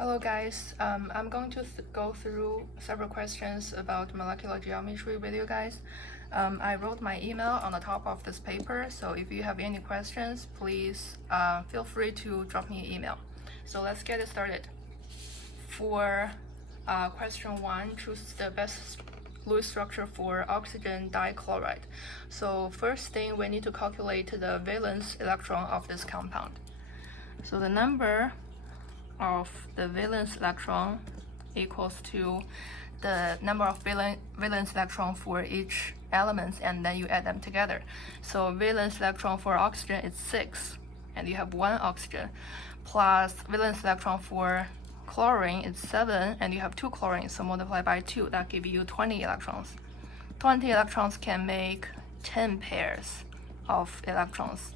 Hello guys, I'm going to go through several questions about molecular geometry with you guys. I wrote my email on the top of this paper, so if you have any questions, please feel free to drop me an email. So let's get it started. For question 1, choose the best Lewis structure for oxygen dichloride. So first thing, we need to calculate the valence electron of this compound. So the number of the valence electron equals to the number of valence electron for each element, and then you add them together. So valence electron for oxygen is 6, and you have 1 oxygen, plus valence electron for chlorine is 7, and you have 2 chlorine, so multiply by 2, that gives you 20 electrons. 20 electrons can make 10 pairs of electrons.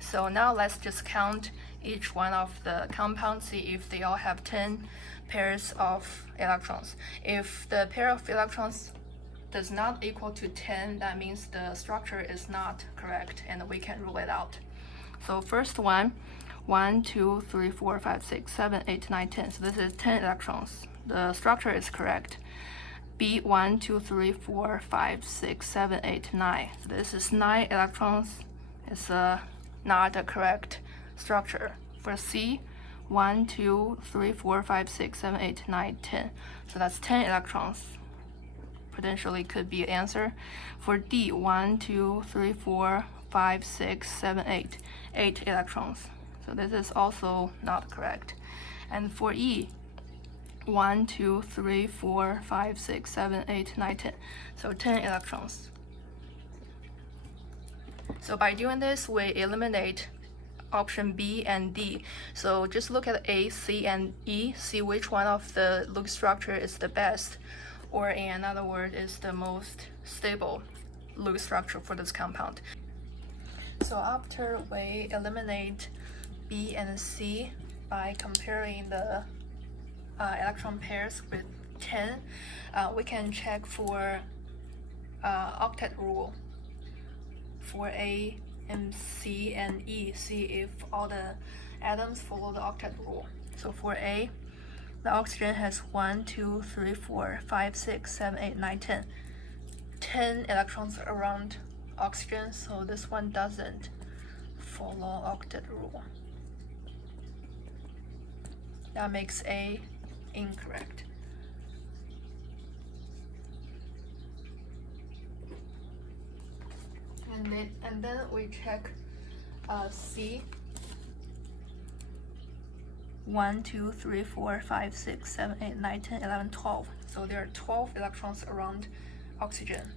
So now let's just count each one of the compounds, see if they all have 10 pairs of electrons. If the pair of electrons does not equal to 10, that means the structure is not correct and we can rule it out. So first one, 1, 2, 3, 4, 5, 6, 7, 8, 9, 10. So this is 10 electrons. The structure is correct. B, 1, 2, 3, 4, 5, 6, 7, 8, 9. So this is 9 electrons. It's not a correct structure. For C, 1, 2, 3, 4, 5, 6, 7, 8, 9, 10. So that's 10 electrons. Potentially could be an answer. For D, 1, 2, 3, 4, 5, 6, 7, 8. 8 electrons. So this is also not correct. And for E, 1, 2, 3, 4, 5, 6, 7, 8, 9, 10. So 10 electrons. So by doing this, we eliminate option B and D. So just look at A, C, and E, see which one of the Lewis structure is the best, or in another word, is the most stable Lewis structure for this compound. So after we eliminate B and C by comparing the electron pairs with 10, we can check for octet rule for A and C and E, see if all the atoms follow the octet rule. So for A, the oxygen has 1, 2, 3, 4, 5, 6, 7, 8, 9, 10. 10 electrons around oxygen, so this one doesn't follow octet rule. That makes A incorrect. And then we check C. 1, 2, 3, 4, 5, 6, 7, 8, 9, 10, 11, 12. So there are 12 electrons around oxygen.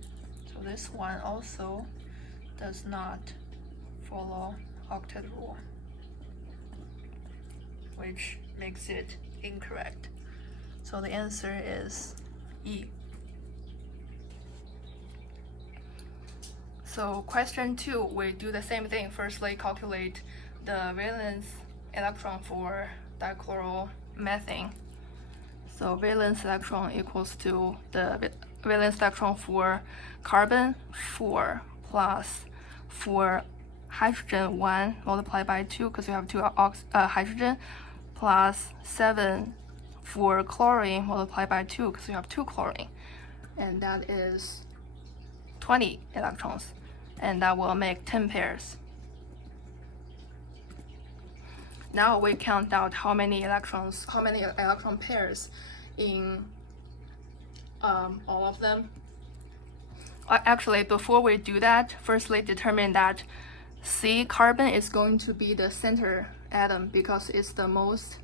So this one also does not follow octet rule, which makes it incorrect. So the answer is E. So question 2, we do the same thing. Firstly, calculate the valence electron for dichloromethane. So valence electron equals to the valence electron for carbon, 4, plus for hydrogen, 1 multiplied by 2 because you have 2 hydrogen, plus 7 for chlorine multiplied by 2 because you have 2 chlorine, and that is 20 electrons, and that will make 10 pairs. Now we count out how many electron pairs in all of them. Actually, before we do that, firstly determine that C, carbon, is going to be the center atom because it's the most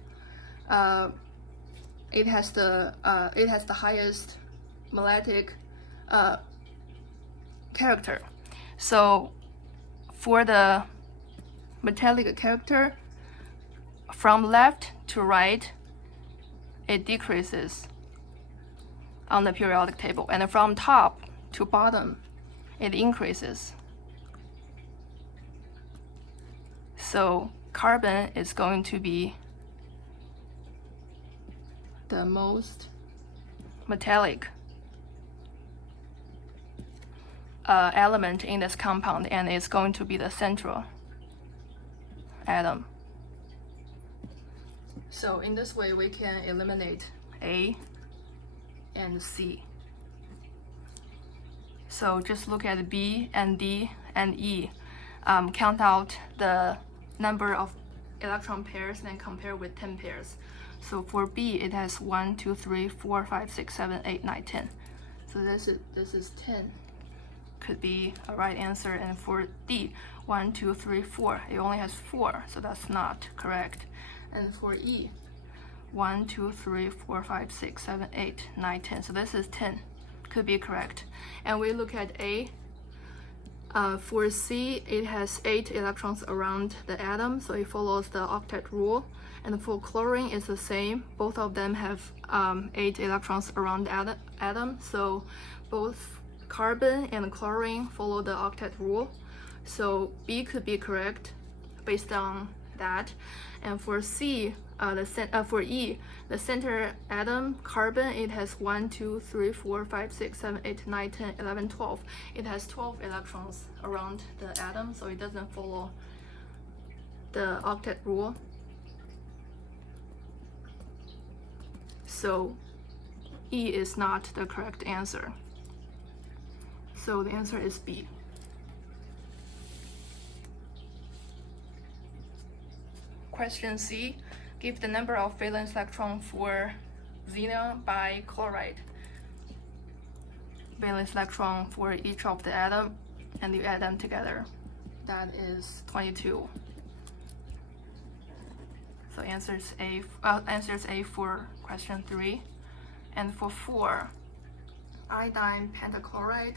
it has the highest melodic character. So for the metallic character, from left to right, it decreases on the periodic table, and from top to bottom, it increases. So carbon is going to be the most metallic element in this compound, and it's going to be the central atom. So in this way, we can eliminate A and C. So just look at B and D and E. Count out the number of electron pairs and compare with 10 pairs. So for B, it has 1, 2, 3, 4, 5, 6, 7, 8, 9, 10. So this is 10. Could be a right answer. And for D, 1, 2, 3, 4. It only has 4, so that's not correct. And for E, 1, 2, 3, 4, 5, 6, 7, 8, 9, 10. So this is 10. Could be correct. And we look at A. For C, it has 8 electrons around the atom, so it follows the octet rule. And for chlorine, it's the same. Both of them have 8 electrons around the atom, so both carbon and chlorine follow the octet rule. So B could be correct based on that. And for C, for E, the center atom, carbon, it has 1, 2, 3, 4, 5, 6, 7, 8, 9, 10, 11, 12. It has 12 electrons around the atom, so it doesn't follow the octet rule. So E is not the correct answer. So the answer is B. Question C. Give the number of valence electrons for xenon bichloride. Valence electron for each of the atom, and you add them together. That is 22. So answer is A for question 3. And for 4, iodine pentachloride,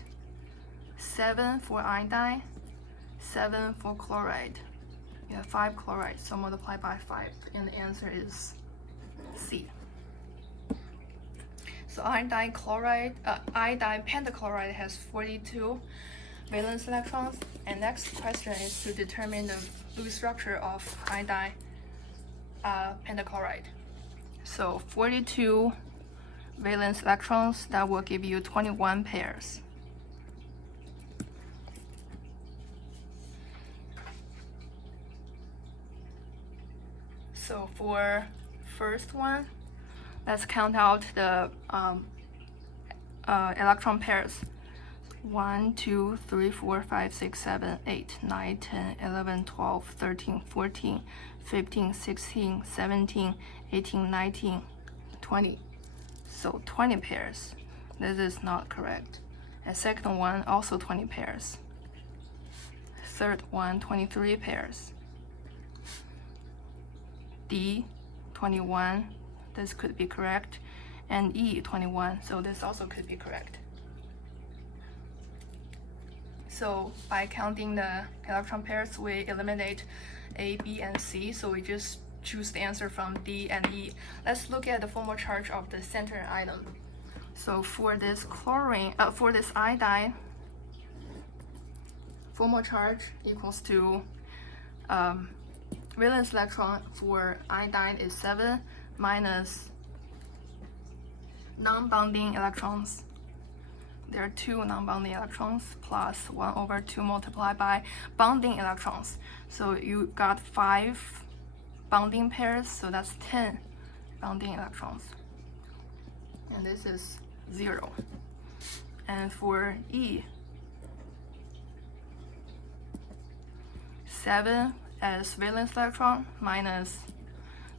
7 for iodine, 7 for chloride. You have 5 chloride, so multiply by 5, and the answer is C. So iodine pentachloride has 42 valence electrons. And next question is to determine the Lewis structure of iodine pentachloride. So 42 valence electrons, that will give you 21 pairs. So for first one, let's count out the electron pairs. 1, 2, 3, 4, 5, 6, 7, 8, 9, 10, 11, 12, 13, 14, 15, 16, 17, 18, 19, 20. So 20 pairs. This is not correct. And second one, also 20 pairs. Third one, 23 pairs. D, 21. This could be correct. And E, 21. So this also could be correct. So by counting the electron pairs, we eliminate A, B, and C. So we just choose the answer from D and E. Let's look at the formal charge of the center atom. So for this for this iodine, formal charge equals to valence electron for iodine is 7 minus non-bonding electrons. There are 2 non-bonding electrons plus 1/2 multiplied by bonding electrons. So you got 5 bonding pairs, so that's 10 bonding electrons. And this is 0. And for E, 7 as valence electron minus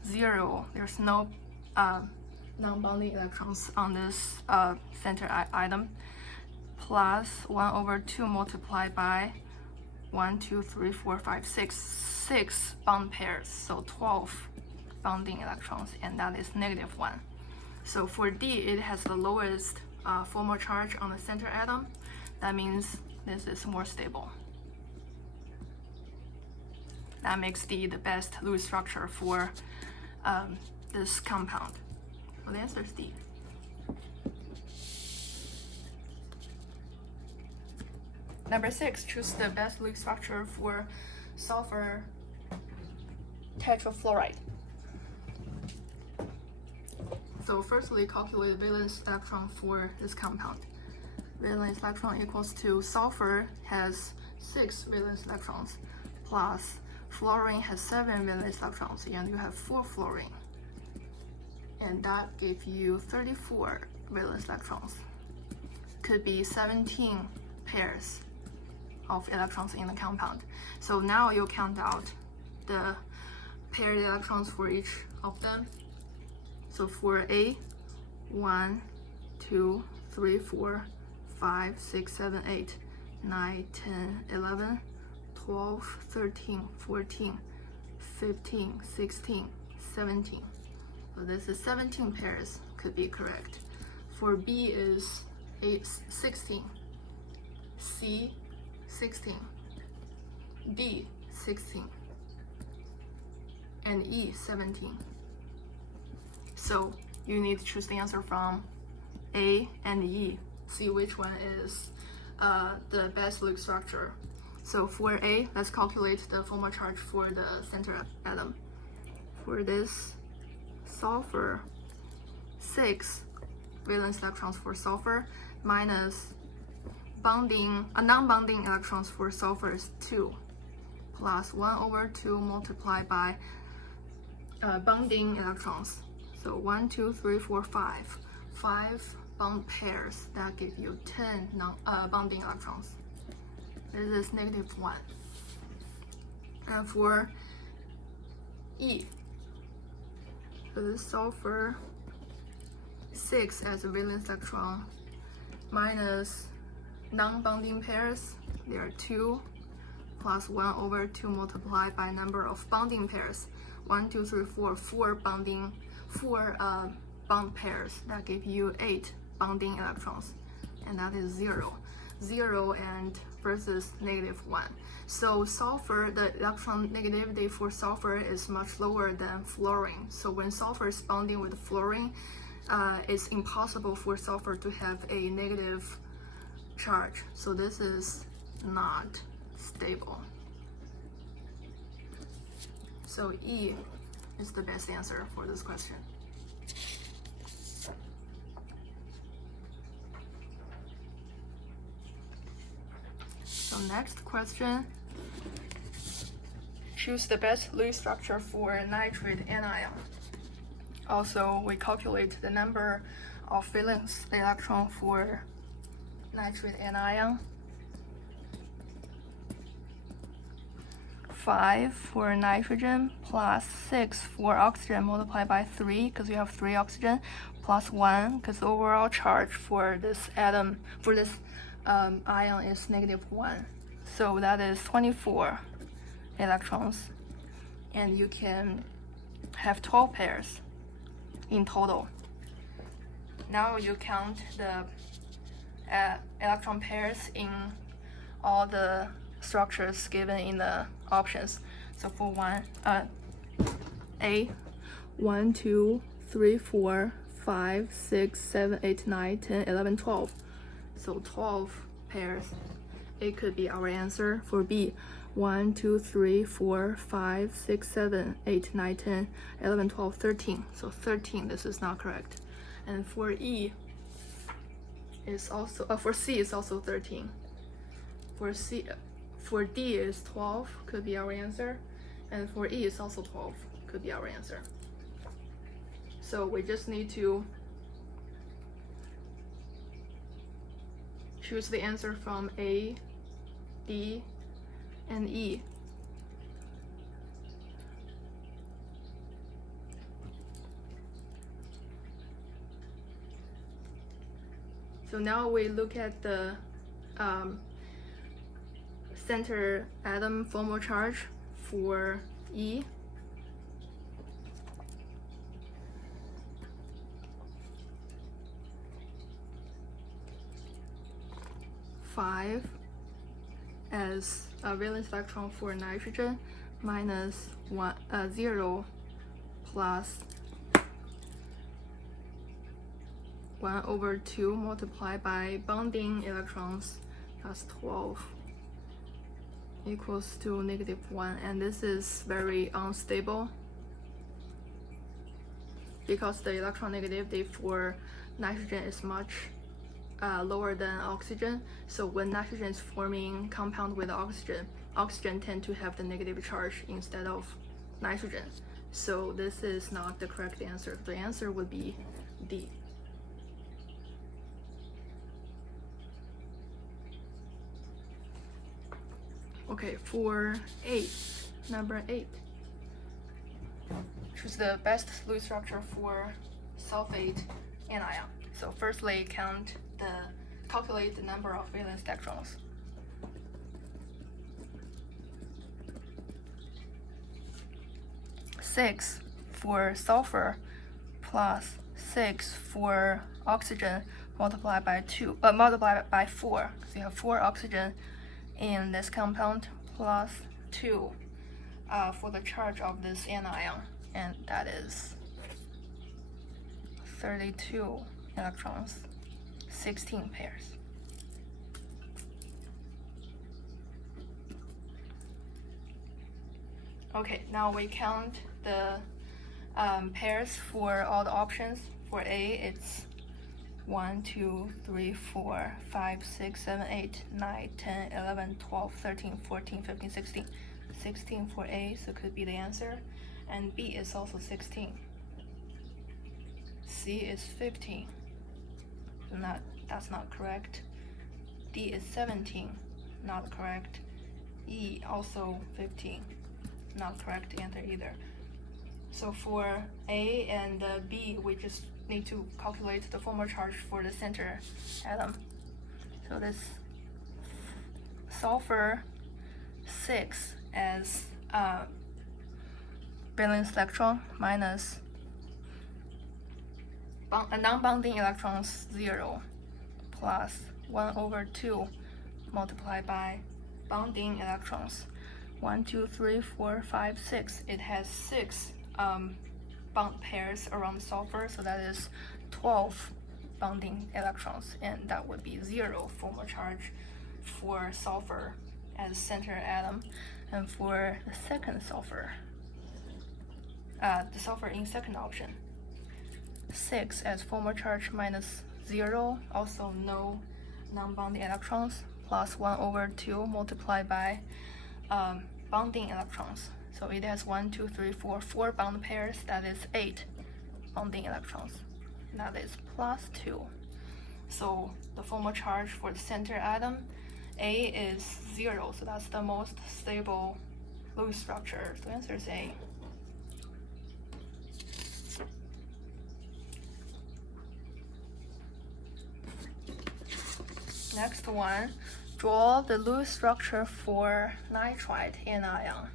0. There's no non-bonding electrons on this center atom, plus 1/2 multiplied by 1, 2, 3, 4, 5, 6 bond pairs, so 12 bonding electrons, and that is -1. So for D, it has the lowest formal charge on the center atom. That means this is more stable. That makes D the best Lewis structure for this compound. Well, the answer is D. Number 6, choose the best Lewis structure for sulfur tetrafluoride. So firstly, calculate valence electron for this compound. Valence electron equals to sulfur has 6 valence electrons, plus fluorine has 7 valence electrons, and you have 4 fluorine. and that gives you 34 valence electrons. Could be 17 pairs of electrons in the compound. So now you count out the paired electrons for each of them. So for A, 1, 2, 3, 4, 5, 6, 7, 8, 9, 10, 11, 12, 13, 14, 15, 16, 17. So this is 17 pairs, could be correct. For B is 16, C 16, D 16, and E 17. So you need to choose the answer from A and E. See which one is the best Lewis structure. So for A, let's calculate the formal charge for the center atom. For this sulfur, 6 valence electrons for sulfur minus non-bonding electrons for sulfur is 2 plus 1/2 multiplied by bonding electrons. So 1, 2, 3, 4, 5. 5 bond pairs that give you 10 bonding electrons. This is -1. And for E, for the sulfur, 6 as a valence electron minus non-bonding pairs, there are 2 plus 1/2 multiplied by number of bonding pairs. 1, 2, 3, 4, 4 bond pairs that give you 8 bonding electrons, and that is 0. 0 and versus -1. So sulfur, the electron negativity for sulfur is much lower than fluorine. So when sulfur is bonding with fluorine, it's impossible for sulfur to have a negative charge. So this is not stable. So E is the best answer for this question. So next question, choose the best Lewis structure for nitrate anion. Also, we calculate the number of valence electron for nitrate anion. 5 for nitrogen plus 6 for oxygen multiplied by 3 because you have 3 oxygen plus 1 because the overall charge for this atom, for this ion is -1. So that is 24 electrons, and you can have 12 pairs in total. Now you count the electron pairs in all the structures given in the options. So for A, 1, 2, 3, 4, 5, 6, 7, 8, 9, 10, 11, 12. So 12 pairs. It could be our answer. For B, 1, 2, 3, 4, 5, 6, 7, 8, 9, 10, 11, 12, 13. So 13, this is not correct. And for E is also, for C is also 13. For D is 12, could be our answer. And for E is also 12, could be our answer. So we just need to choose the answer from A, D, and E. So now we look at the center atom formal charge for E. Five as a valence electron for nitrogen minus 0 plus 1/2 multiplied by bonding electrons, that's 12, equals to -1, and this is very unstable because the electron negativity for nitrogen is much lower than oxygen. So when nitrogen is forming compound with oxygen, oxygen tend to have the negative charge instead of nitrogen. So this is not the correct answer. The answer would be D. Okay, for 8, number 8. Choose the best Lewis structure for sulfate anion. So firstly, calculate the number of valence electrons. Six for sulfur plus 6 for oxygen multiplied by 4. So you have 4 oxygen in this compound plus 2 for the charge of this anion, and that is 32 electrons, 16 pairs. Okay, now we count the pairs for all the options. For A, it's 1, 2, 3, 4, 5, 6, 7, 8, 9, 10, 11, 12, 13, 14, 15, 16. 16 for A, so could be the answer. And B is also 16. C is 15. So that's not correct. D is 17. Not correct. E also 15. Not correct answer either. So for A and B, we just need to calculate the formal charge for the center atom. So this sulfur 6 as valence electron minus non-bonding electrons 0 plus 1/2 multiplied by bonding electrons 1, 2, 3, 4, 5, 6. It has 6 bond pairs around sulfur, so that is 12 bonding electrons, and that would be 0 formal charge for sulfur as center atom. And for the second sulfur, the sulfur in second option, 6 as formal charge minus 0, also no non-bonding electrons, plus 1/2 multiplied by bonding electrons. So it has 1, 2, 3, 4 bond pairs, that is 8 bonding electrons. That is plus 2. So the formal charge for the center atom, A is 0, so that's the most stable Lewis structure. So the answer is A. Next one, draw the Lewis structure for nitride anion,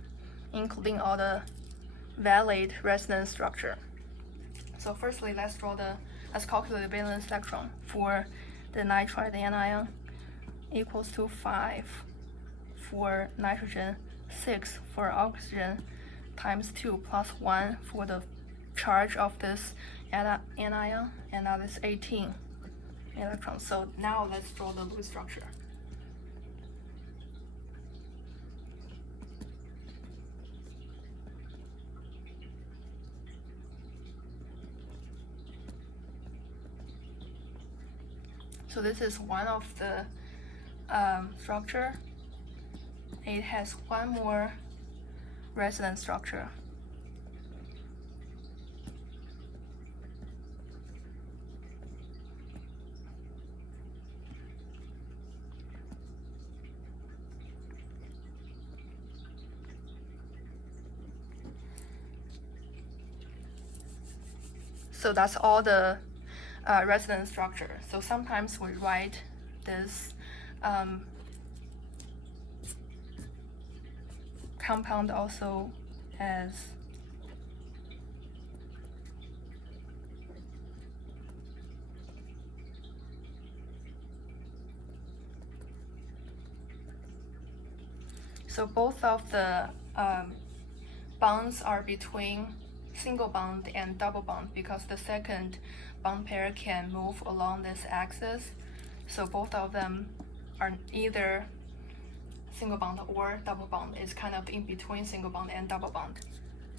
including all the valid resonance structure. So firstly, let's calculate the valence electron for the nitride anion. Equals to 5 for nitrogen, 6 for oxygen, times 2 plus 1 for the charge of this anion, and that is 18 electrons. So now let's draw the Lewis structure. So this is one of the structure. It has one more resonance structure. So that's all the resonance structure. So sometimes we write this compound also as so both of the bonds are between single bond and double bond, because the second bond pair can move along this axis. So both of them are either single bond or double bond. It's kind of in between single bond and double bond.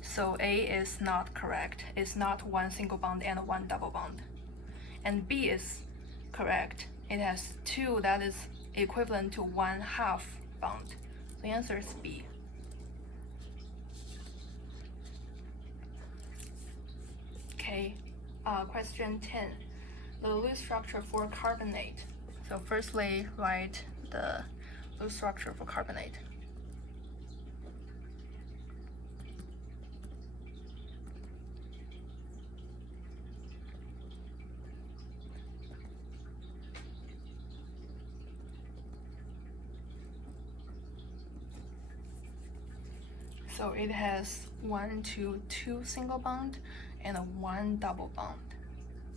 So A is not correct. It's not one single bond and one double bond. And B is correct. It has 2 that is equivalent to 1/2 bond. The answer is B. Okay, question 10. The Lewis structure for carbonate. So firstly, write the Lewis structure for carbonate. So it has 1 to 2 single bond and 1 double bond.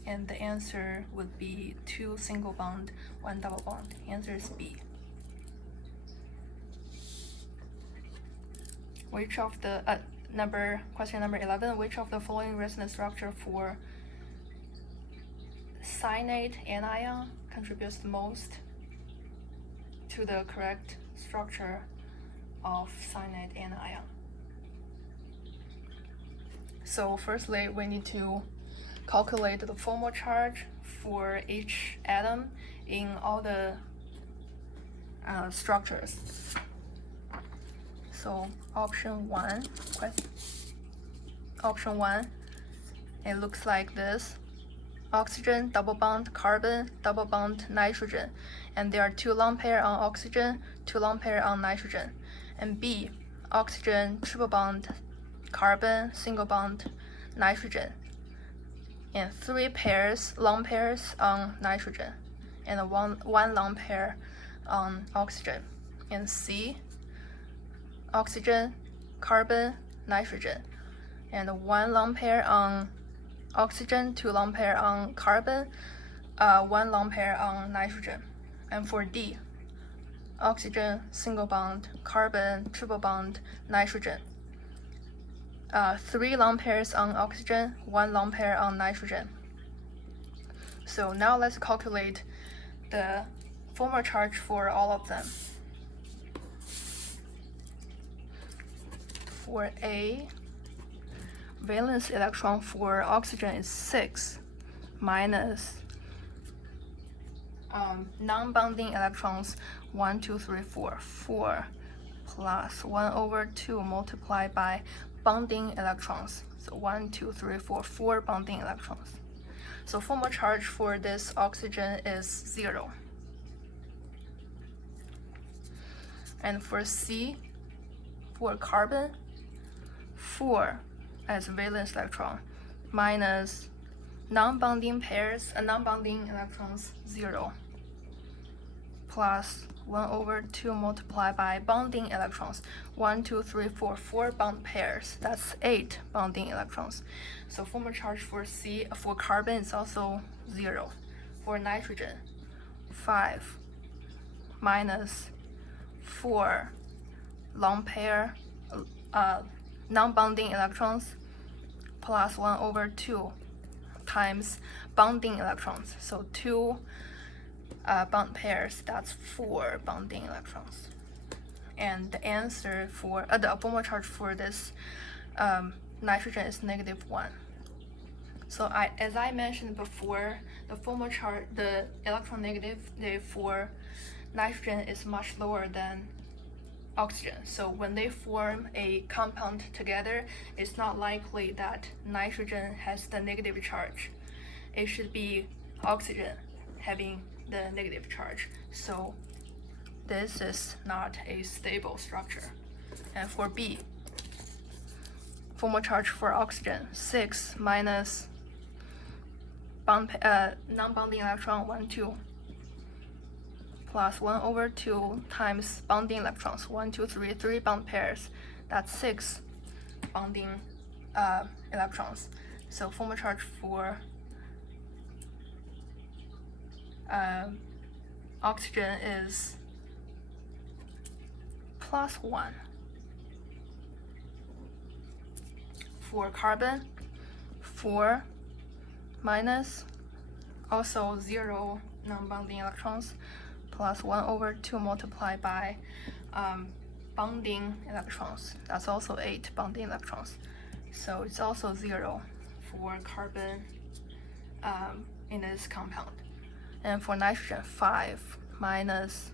And the answer would be 2 single bond, 1 double bond. Answer is B. Which of the question number 11, which of the following resonance structure for cyanate anion contributes the most to the correct structure of cyanate anion? So firstly, we need to calculate the formal charge for each atom in all the structures. So option 1, it looks like this. Oxygen, double bond, carbon, double bond, nitrogen. And there are 2 lone pair on oxygen, 2 lone pair on nitrogen. And B, oxygen, triple bond, carbon, single bond, nitrogen. And 3 pairs, lone pairs on nitrogen. And one lone pair on oxygen. And C, oxygen, carbon, nitrogen. And 1 lone pair on oxygen, 2 lone pair on carbon, 1 lone pair on nitrogen. And for D, oxygen, single bond, carbon, triple bond, nitrogen. 3 lone pairs on oxygen, 1 lone pair on nitrogen. So now let's calculate the formal charge for all of them. For A, valence electron for oxygen is 6 minus non-bonding electrons 1, 2, 3, 4. 4 plus 1 over 2 multiplied by bonding electrons. So 1, 2, 3, 4, 4 bonding electrons. So formal charge for this oxygen is 0. And for C, for carbon, 4 as valence electron minus non-bonding electrons 0 plus 1 over 2 multiplied by bonding electrons 1, 2, 3, 4, 4 bond pairs. That's 8 bonding electrons. So formal charge for carbon is also 0. For nitrogen, 5 minus 4 lone pair non-bonding electrons plus 1 over 2 times bonding electrons. So 2 bond pairs, that's 4 bonding electrons. And the answer for the formal charge for this nitrogen is -1. So as I mentioned before, the electron negativity for nitrogen is much lower than oxygen. So when they form a compound together, it's not likely that nitrogen has the negative charge. It should be oxygen having the negative charge. So this is not a stable structure. And for B, formal charge for oxygen, 6 minus non-bonding electron 1, 2 plus 1 over 2 times bonding electrons 1, 2, 3, 3 bond pairs. That's 6 bonding electrons. So formal charge for oxygen is +1. For carbon, 4 minus also 0 non-bonding electrons plus 1 over 2 multiplied by bonding electrons. That's also 8 bonding electrons. So it's also 0 for carbon in this compound. And for nitrogen, 5 minus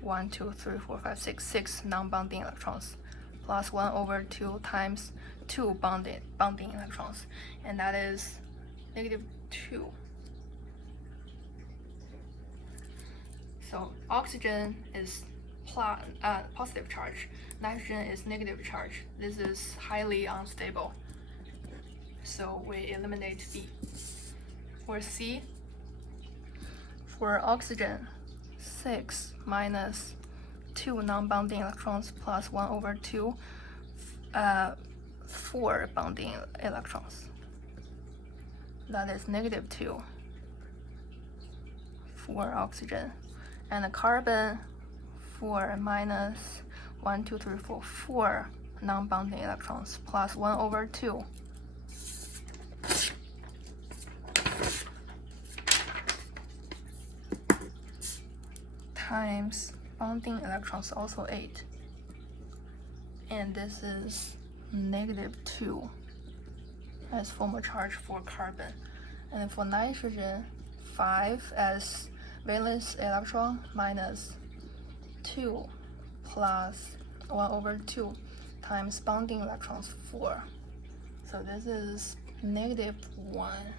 1, 2, 3, 4, 5, 6 non-bonding electrons plus 1 over 2 times 2 bonding electrons. And that is -2. So oxygen is positive charge, nitrogen is negative charge. This is highly unstable. So we eliminate B. For C, for oxygen, 6 minus 2 non-bonding electrons plus 1/2, 4 bonding electrons. That is -2 for oxygen. And the carbon, 4 minus 1, 2, 3, 4, 4 non-bonding electrons plus 1/2. Times bonding electrons, also 8. And this is -2 as formal charge for carbon. And for nitrogen, 5 as valence electron minus 2 plus 1/2 times bonding electrons, 4. So this is -1.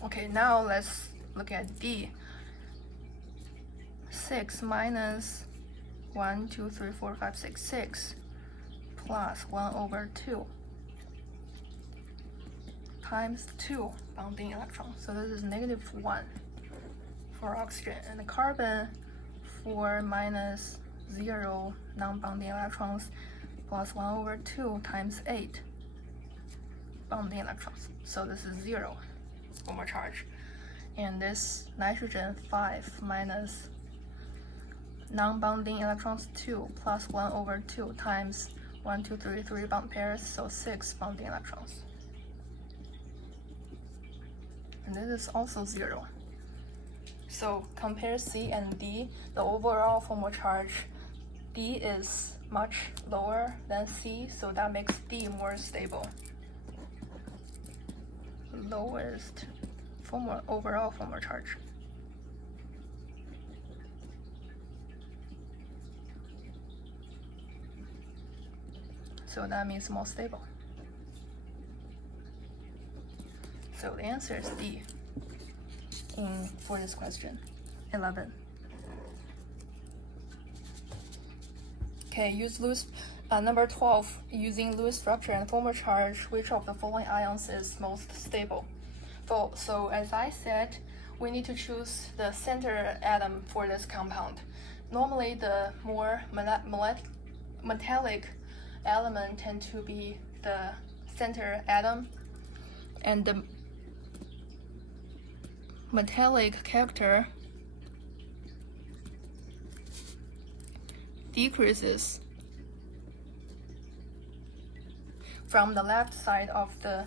Okay, now let's look at D. 6 minus 1, 2, 3, 4, 5, 6, 6 plus 1/2 times 2 bonding electrons. So this is -1 for oxygen. And the carbon, 4 minus 0 non-bonding electrons plus 1/2 times 8 bonding electrons. So this is 0 formal charge. And this nitrogen, 5 minus non-bonding electrons, 2 plus 1/2 times 1, 2, 3, 3 bond pairs, so 6 bonding electrons. And this is also 0. So compare C and D, the overall formal charge, D is much lower than C, so that makes D more stable. Lowest overall formal charge. So that means more stable. So the answer is D for this question, 11. Okay, use Lewis, number 12, using Lewis structure and formal charge, which of the following ions is most stable? So as I said, we need to choose the center atom for this compound. Normally, the more metallic element tend to be the center atom, and the metallic character decreases from the left side of the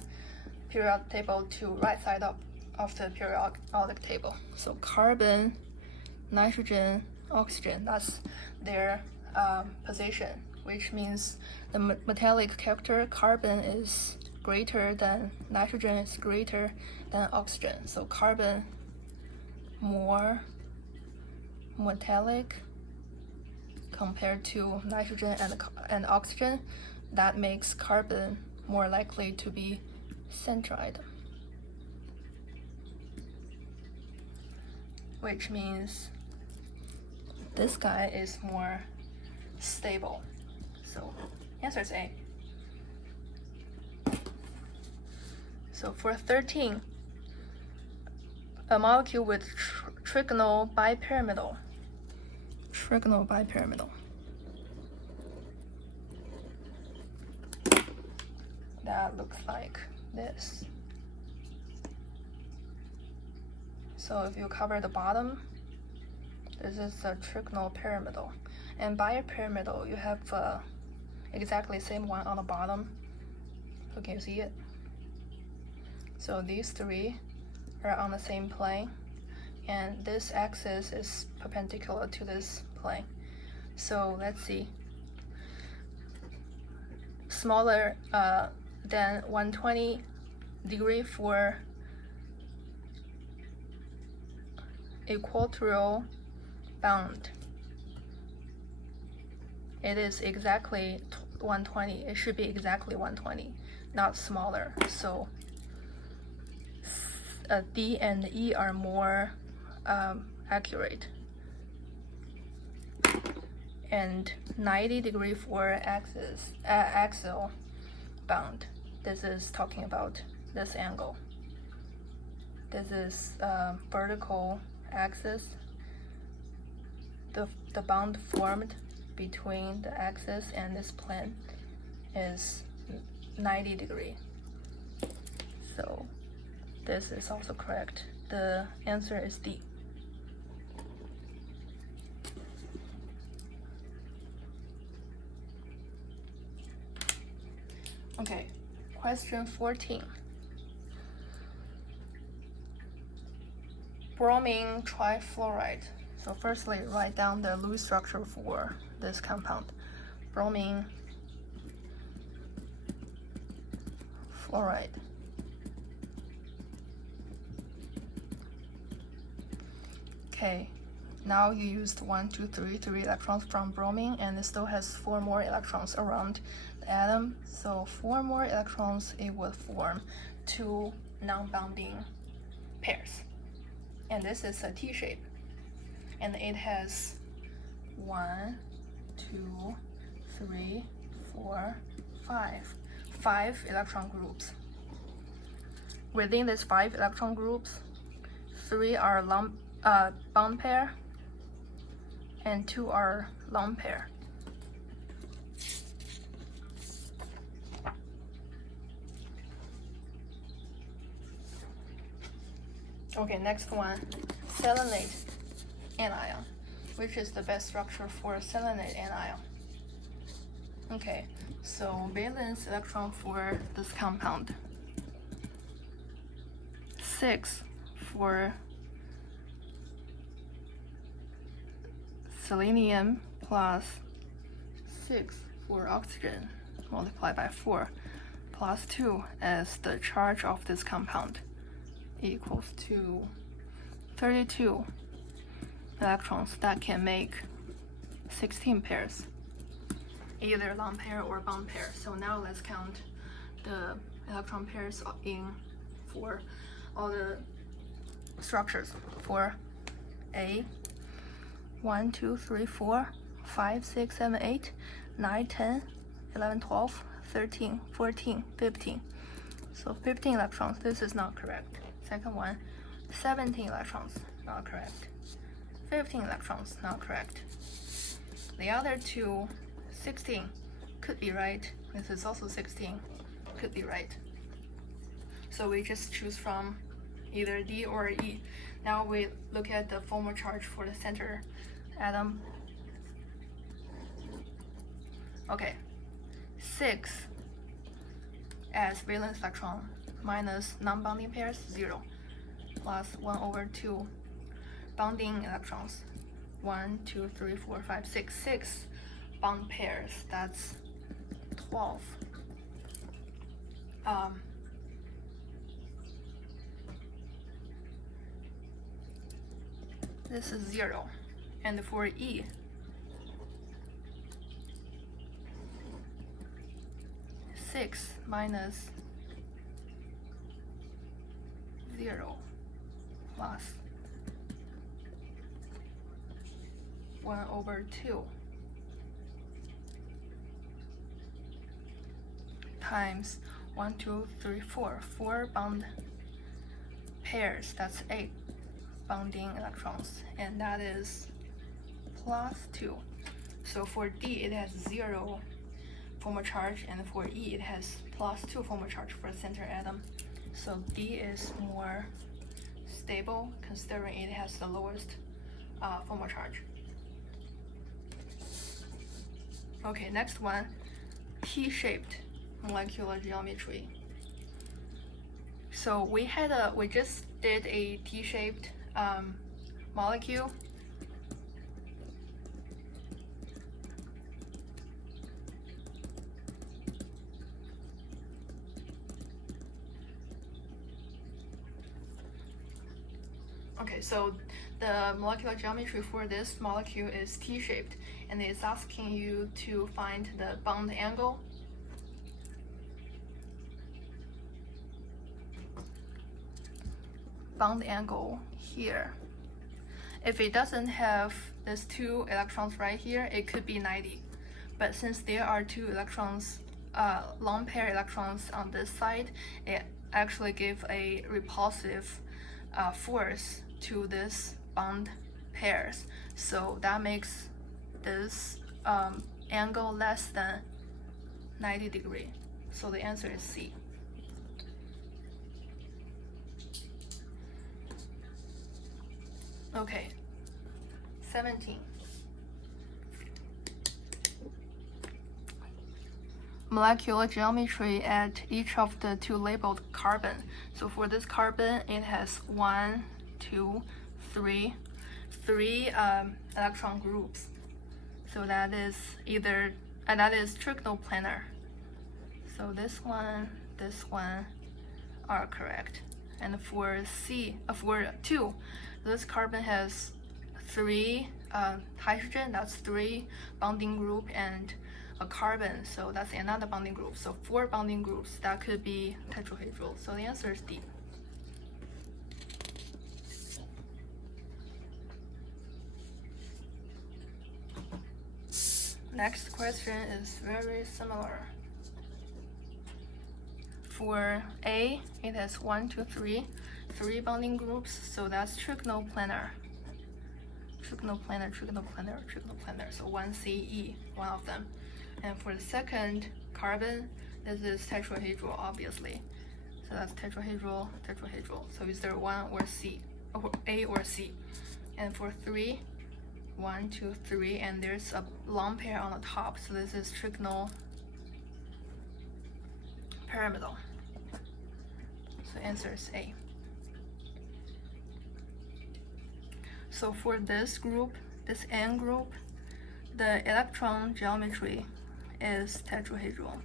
periodic table to right side of the periodic table. So carbon, nitrogen, oxygen, that's their position, which means the metallic character carbon is greater than nitrogen, is greater than oxygen. So carbon more metallic compared to nitrogen and oxygen. That makes carbon more likely to be center item, which means this guy is more stable. So answer is A. So for 13, a molecule with trigonal bipyramidal. That looks like this. So if you cover the bottom, this is a trigonal pyramidal. And bipyramidal, you have exactly the same one on the bottom. So can you see it? So these three are on the same plane, and this axis is perpendicular to this plane. So let's see. Smaller than 120 degree for equatorial bound. It is exactly 120. It should be exactly 120, not smaller. So D and E are more accurate. And 90° for axial bound. This is talking about this angle. This is vertical axis. The bond formed between the axis and this plane is 90°. So this is also correct. The answer is D. Okay, question 14. Bromine trifluoride. So firstly, write down the Lewis structure for this compound. Bromine fluoride. Okay, now you used 1, 2, 3 electrons from bromine, and it still has 4 more electrons around the atom. So 4 more electrons, it will form 2 non-bonding pairs. And this is a T shape. And it has 1, 2, 3, 4, 5 electron groups. Within these 5 electron groups, 3 are bond pair and 2 are lone pair. Okay, next one, selenate anion, which is the best structure for selenate anion. Okay, so valence electron for this compound, 6 for selenium plus 6 for oxygen multiplied by 4 plus 2 as the charge of this compound equals to 32 electrons that can make 16 pairs, either lone pair or bond pair. So now let's count the electron pairs in for all the structures. For A, 1, 2, 3, 4, 5, 6, 7, 8, 9, 10, 11, 12, 13, 14, 15. So 15 electrons, this is not correct. Second one, 17 electrons, not correct. 15 electrons, not correct. The other two, 16, could be right. This is also 16, could be right. So we just choose from either D or E. Now we look at the formal charge for the center atom. Okay, 6 as valence electron minus non-bonding pairs, 0, plus 1/2 bonding electrons, 1, 2, 3, 4, 5, 6, 6 bond pairs, that's 12. This is 0. And for E, 6 minus 0 plus 1/2 times 1, 2, 3, 4. 4 bond pairs, that's 8 bonding electrons, and that is plus 2. So for D, it has 0 formal charge, and for E, it has plus 2 formal charge for the center atom. So D is more stable, considering it has the lowest formal charge. Okay, next one, T-shaped molecular geometry. So we just did a T-shaped molecule. Okay, so the molecular geometry for this molecule is T-shaped, and it's asking you to find the bond angle. Bond angle here. If it doesn't have these 2 electrons right here, it could be 90. But since there are 2 electrons, lone pair electrons on this side, it actually gives a repulsive force to this bond pairs. So that makes this angle less than 90 degrees. So the answer is C. Okay, 17. Molecular geometry at each of the 2 labeled carbon. So for this carbon, it has 1, 2, 3 electron groups. So that is trigonoplanar. So this one are correct. And for for 2, this carbon has 3 hydrogen, that's 3 bonding group, and a carbon, so that's another bonding group. So 4 bonding groups, that could be tetrahedral. So the answer is D. Next question is very similar. For A, it has 1, 2, 3 bonding groups, so that's trigonoplanar. Trigonoplanar. So 1CE, one of them. And for the second carbon, this is tetrahedral, obviously. So that's tetrahedral. So is there 1 or C, or A or C? And for 3, 1, 2, 3, and there's a lone pair on the top. So this is trigonopyramidal. So answer is A. So for this group, this N group, the electron geometry is tetrahedral.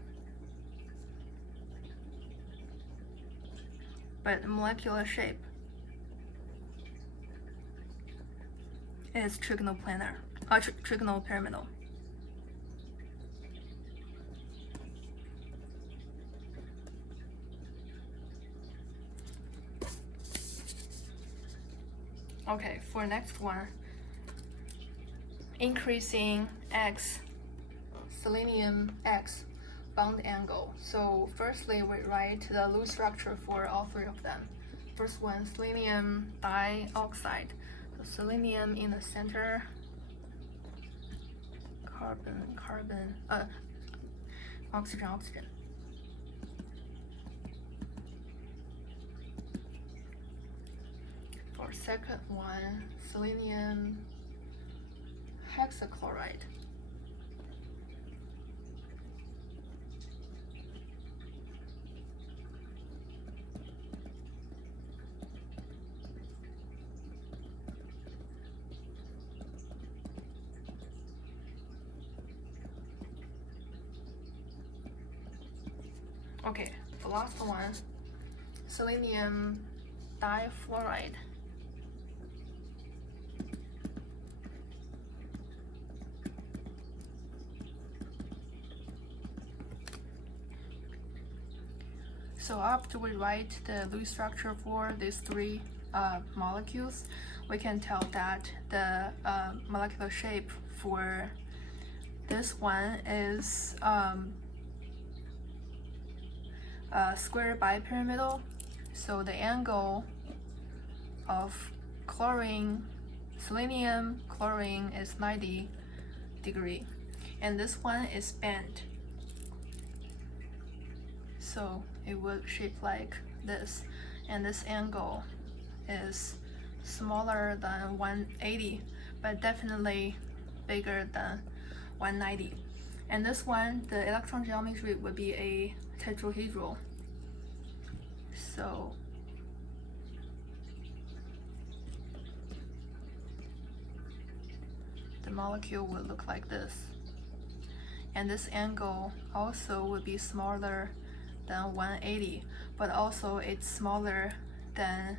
But molecular shape is trigonoplanar, trigonopyramidal. Okay, for next one, increasing X, selenium X bond angle. So firstly, we write the Lewis structure for all 3 of them. First one, selenium dioxide. So selenium in the center, oxygen. For second one, selenium hexachloride. Okay, the last one, selenium difluoride. So after we write the Lewis structure for these 3 molecules, we can tell that the molecular shape for this one is square bipyramidal. So the angle of selenium chlorine is 90 degrees, and this one is bent. So it would shape like this, and this angle is smaller than 180, but definitely bigger than 190. And this one, the electron geometry would be a tetrahedral. So the molecule would look like this, and this angle also would be smaller than 180, but also it's smaller than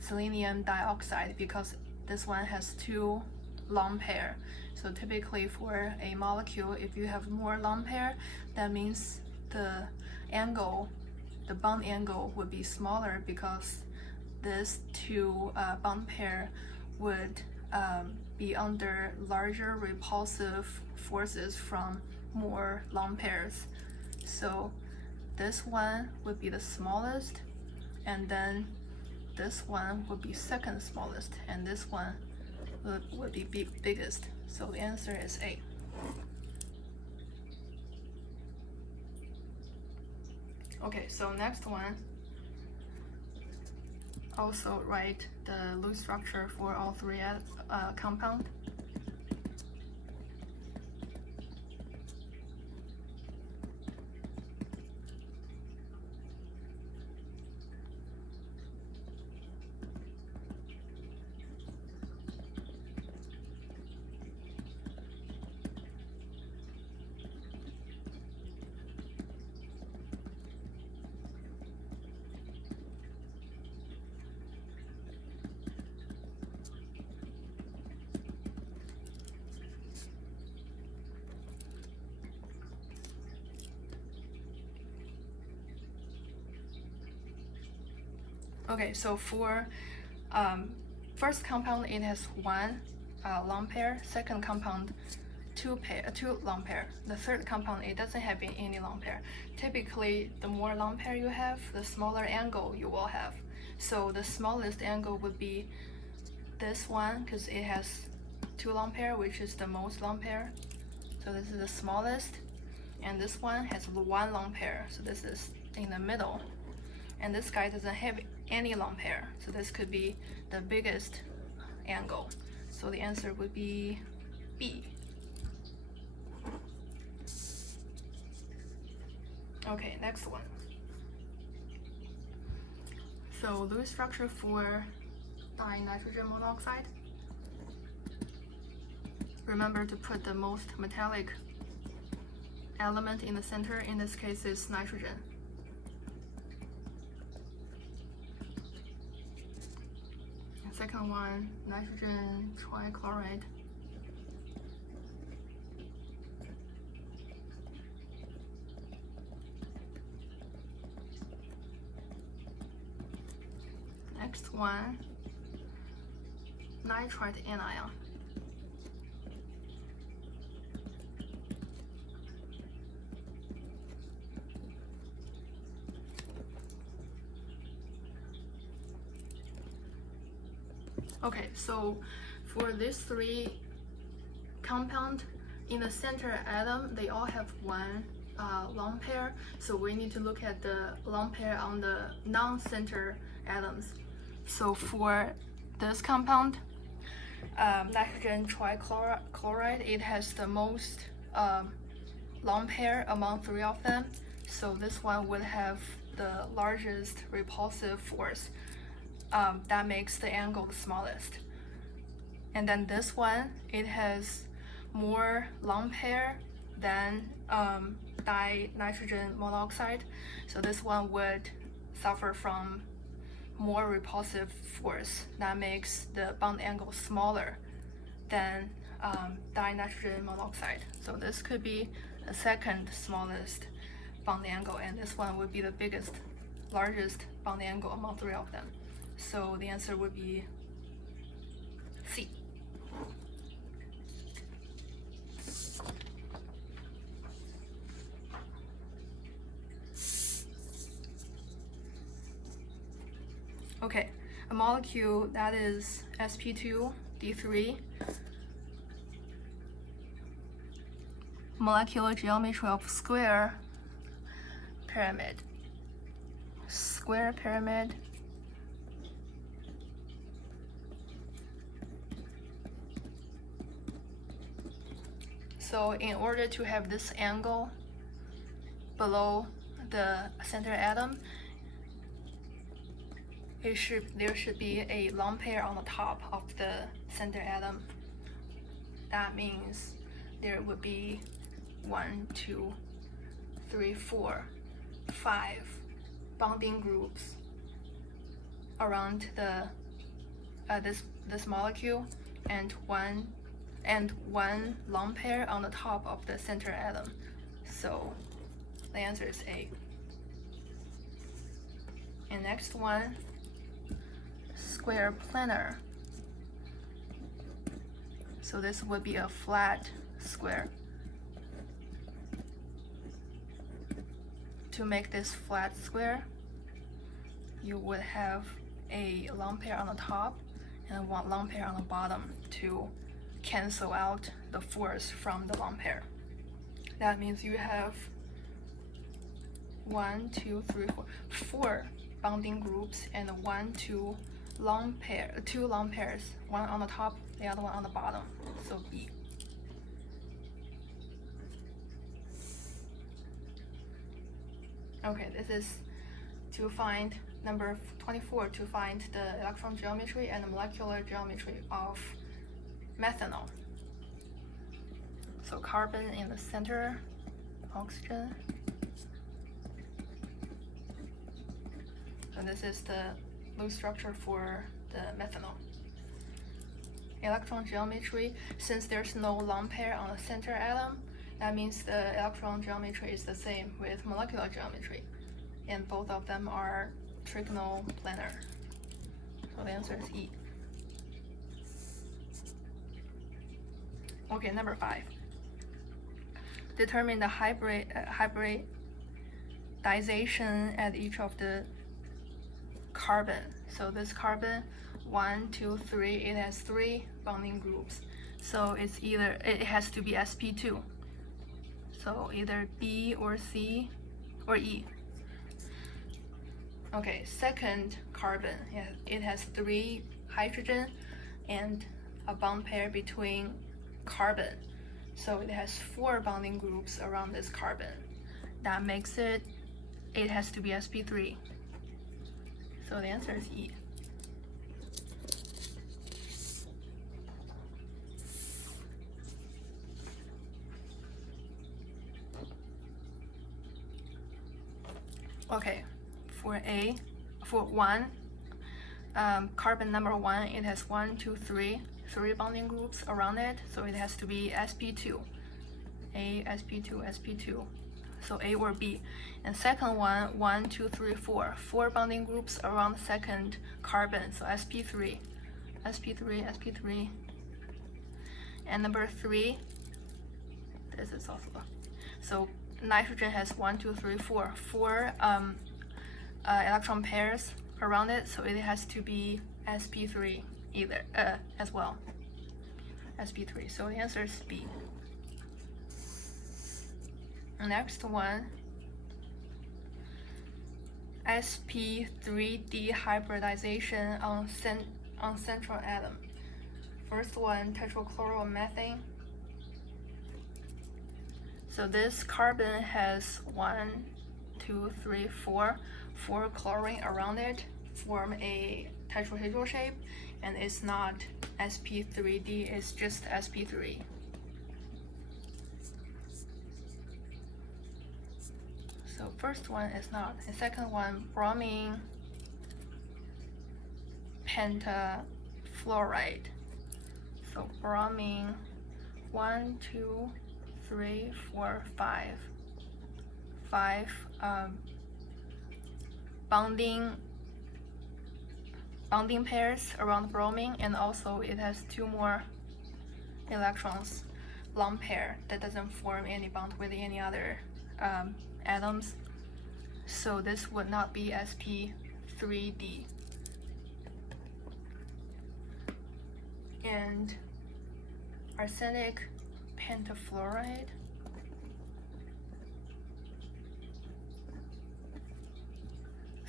selenium dioxide because this one has 2 lone pair. So typically for a molecule, if you have more lone pair, that means the bond angle would be smaller because this 2 bond pair would be under larger repulsive forces from more lone pairs. So this one would be the smallest, and then this one would be second smallest, and this one would be biggest. So the answer is A. Okay, so next one, also write the Lewis structure for all 3 compound. Okay, so for first compound, it has 1 lone pair. Second compound, 2 lone pair. The third compound, it doesn't have any lone pair. Typically, the more lone pair you have, the smaller angle you will have. So the smallest angle would be this one because it has 2 lone pair, which is the most lone pair. So this is the smallest, and this one has 1 lone pair. So this is in the middle. And this guy doesn't have any lone pair, so this could be the biggest angle. So the answer would be B. Okay, next one. So Lewis structure for nitrogen monoxide. Remember to put the most metallic element in the center. In this case, is nitrogen. Second one, nitrogen trichloride. Next one, nitrite anion. Okay, so for these 3 compound, in the center atom, they all have 1 lone pair. So we need to look at the lone pair on the non-center atoms. So for this compound, nitrogen trichloride, it has the most lone pair among 3 of them. So this one would have the largest repulsive force. That makes the angle the smallest. And then this one, it has more lone pair than dinitrogen monoxide. So this one would suffer from more repulsive force. That makes the bond angle smaller than dinitrogen monoxide. So this could be the second smallest bond angle, and this one would be the largest bond angle among 3 of them. So the answer would be C. Okay, a molecule that is sp2d3, molecular geometry of square pyramid. Square pyramid. So in order to have this angle below the center atom, there should be a lone pair on the top of the center atom. That means there would be 1, 2, 3, 4, 5 bonding groups around the this this molecule and one lone pair on the top of the center atom. So the answer is A. And next one, square planar. So this would be a flat square. To make this flat square, you would have a lone pair on the top and one lone pair on the bottom to cancel out the force from the lone pair. That means you have 4 bonding groups and two lone pairs, one on the top, the other one on the bottom. So B. Okay, this is to find number 24, to find the electron geometry and the molecular geometry of methanol. So carbon in the center, oxygen. So this is the loose structure for the methanol. Electron geometry, since there's no lone pair on the center atom, that means the electron geometry is the same with molecular geometry, and both of them are trigonal planar. So the answer is E. Okay, number 5. Determine the hybridization at each of the carbon. So this carbon, 1, 2, 3, it has 3 bonding groups. So it's either, it has to be sp2. So either B or C or E. Okay, second carbon, it has 3 hydrogen and a bond pair between carbon. So it has 4 bonding groups around this carbon. That makes it has to be sp3. So the answer is E. Okay, for carbon number 1, it has 1, 2, 3 bonding groups around it, so it has to be sp2. A, sp2, sp2. So A or B. And second one, 1, 2, 3, 4 bonding groups around the second carbon, so sp3, sp3, sp3. And number 3, this is also, so nitrogen has 1, 2, 3, 4 electron pairs around it, so it has to be sp3 either as well, sp3. So the answer is B. Next one, sp3d hybridization on central atom. First one, tetrachloromethane. So this carbon has 1, 2, 3, 4 chlorine around it, form a tetrahedral shape, and it's not sp3d, it's just sp3. So first one is not. The second one, bromine pentafluoride. So bromine, 1, 2, 3, 4, 5 bonding pairs around bromine, and also it has 2 more electrons, lone pair, that doesn't form any bond with any other atoms. So this would not be sp3d. And arsenic pentafluoride,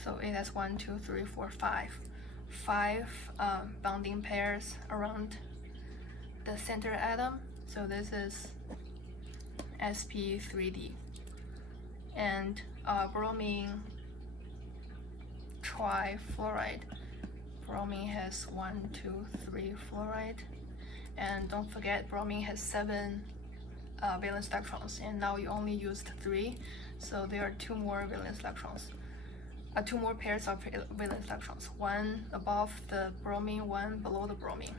so it has 1, 2, 3, 4, 5 bonding pairs around the center atom, so this is sp3d. And bromine trifluoride, bromine has 1, 2, 3 fluoride, and don't forget bromine has 7 valence electrons, and now you only used 3, so there are 2 more valence electrons. two more pairs of valence electrons, one above the bromine, one below the bromine.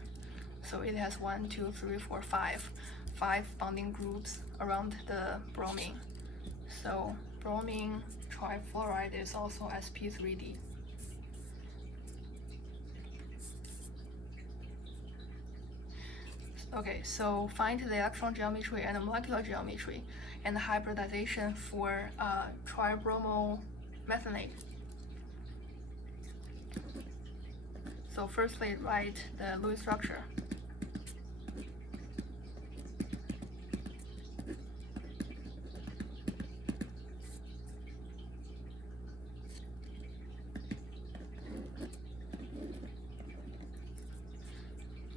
So it has 1, 2, 3, 4, 5 bonding groups around the bromine. So bromine trifluoride is also sp3d. Okay, so find the electron geometry and the molecular geometry and the hybridization for tribromomethanate. So firstly, write the Lewis structure.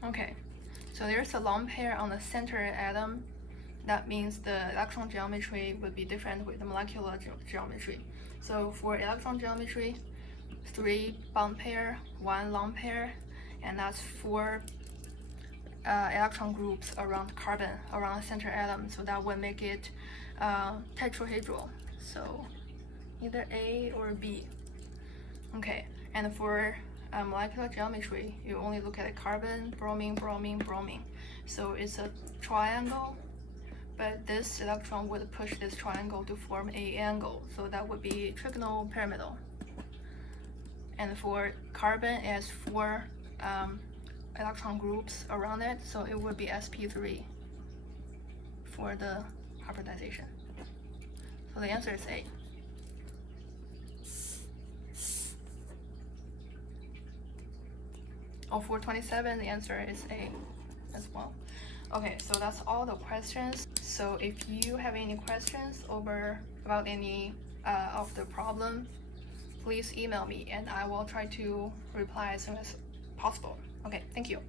Okay, so there's a lone pair on the center atom. That means the electron geometry would be different with the molecular geometry. So for electron geometry, 3 bond pair, 1 lone pair, and that's 4 electron groups around carbon, around the center atom. So that would make it tetrahedral. So either A or B. Okay, and for molecular geometry, you only look at carbon, bromine, bromine, bromine. So it's a triangle, but this electron would push this triangle to form an angle. So that would be trigonal pyramidal. And for carbon, it has 4 electron groups around it, so it would be sp3 for the hybridization. So the answer is A. Oh, for 27, the answer is A as well. Okay, so that's all the questions. So if you have any questions about any of the problem, please email me and I will try to reply as soon as possible. Okay, thank you.